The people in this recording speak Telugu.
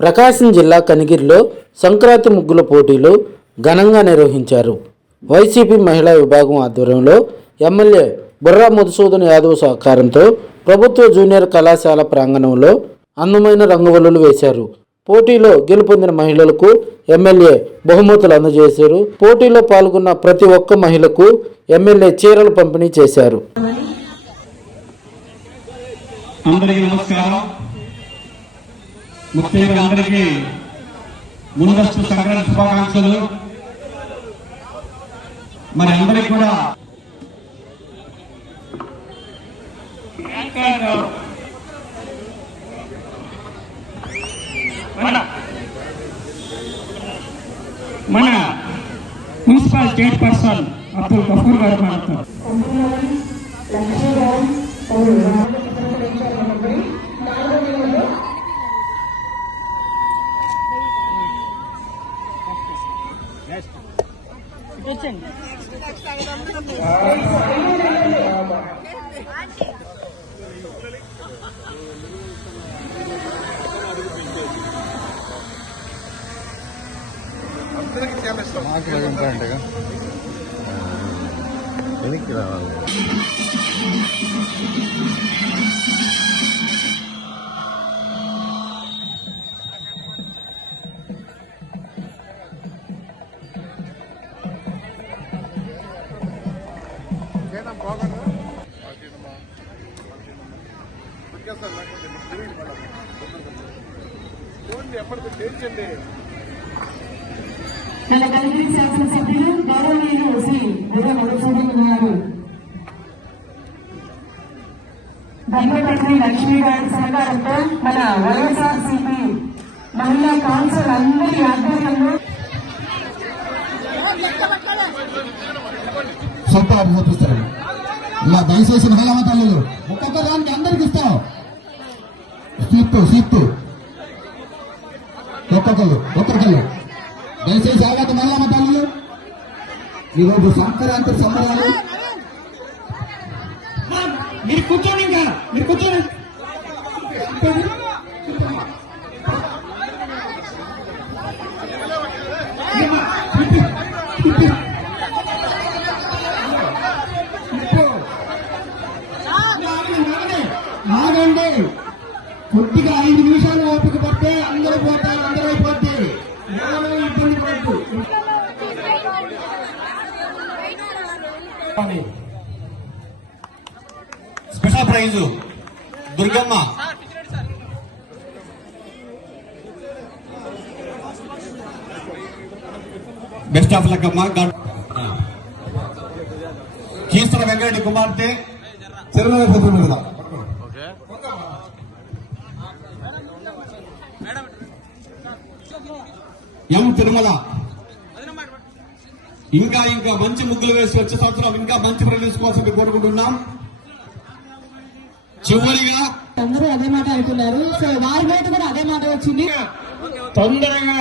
ప్రకాశం జిల్లా కనిగిరిలో సంక్రాంతి ముగ్గుల పోటీలు ఘనంగా నిర్వహించారు. వైసీపీ మహిళా విభాగం ఆధ్వర్యంలో ఎమ్మెల్యే బుర్రా మధుసూదన్ యాదవ్ సహకారంతో ప్రభుత్వ జూనియర్ కళాశాల ప్రాంగణంలో అందమైన రంగువల్లులు వేశారు. పోటీలో గెలుపొందిన మహిళలకు ఎమ్మెల్యే బహుమతులు అందజేశారు. పోటీలో పాల్గొన్న ప్రతి ఒక్క మహిళకు ఎమ్మెల్యే చీరలు పంపిణీ చేశారు. అందరికీ నమస్కారం. ముఖ్యంగా అందరికీ ముందస్తు సంక్రాంతి శుభాకాంక్షలు. మరి అందరికీ కూడా మన మున్సిపల్ చైర్పర్సన్ అబ్దుల్ గఫూర్ గారు మాట్లాడతారు. వెనక్కి రావాలి. మన కనిగిరి శాసనసభ్యులు గౌరవనీయులు శ్రీ బుర్రా మధుసూదన్ గారు, ధర్మపత్ని లక్ష్మీ గారి సహకారంతో మన వైఎస్ఆర్సీపీ మహిళా కౌన్సిల్ అందరి ఆధ్వర్యంలో సొంత చూపిస్తారు. ఇలా దయచేసి మహిళా తల్లులు ఒక్కొక్క దానికి అందరికి ఇస్తాం. సీప్తు ఒక్కరికల్లు దయచేసి ఆగత మహిళా తల్లులు. ఈరోజు సంక్రాంతి సంబరాలు. మీరు కూర్చోండి, ఇంకా మీరు కూర్చోండి. ఆగండి, కొద్దిగా 5 నిమిషాలు ఓపిక పడితే అందరూ పోతారు, అందరూ అయిపోతే ఇబ్బంది పడద్దు. Special prize Durgamma. Best of luck అమ్మ. కీర్తన వెంకరెడ్డి కుమార్తె తిరుమల మీద ఎం తిరుమల. ఇంకా మంచి ముగ్గులు వేసి వచ్చే సంవత్సరం ఇంకా మంచి ప్రైజ్ తీసుకోవాల్సింది కోరుకుంటున్నాం. చివరిగా అందరూ అదే మాట అంటున్నారు. సో వారి బయట కూడా అదే మాట వచ్చింది. తొందరగా